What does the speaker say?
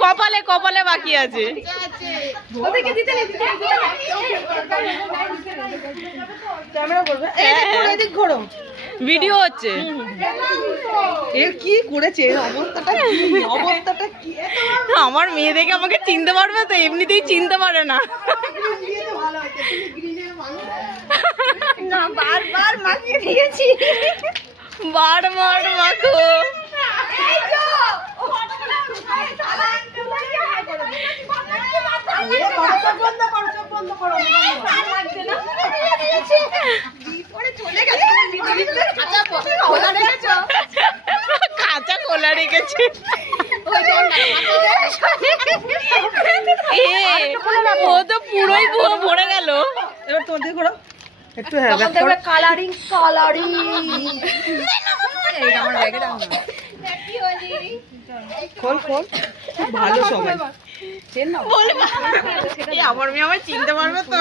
কপালে কপালে বাকি আছে। ভিডিও হচ্ছে। এর কি করেছে, অবস্থাটা কি? আমার মেয়ে দেখে আমাকে চিনতে পারবে তো, এমনিতেই চিনতে পারে না। না, বারবার মাখিয়ে দিয়েছি। বারবার মাখো। কাঁচা কোলা রেখেছে। ও তো পুরোই ভরে গেল। এবার তোমার দিকে ঘোরো একটু। কালারিং কালারিং খোল খোল, খুব ভালো সময়। আমার মেয়ে আমায় চিনতে পারবে তো?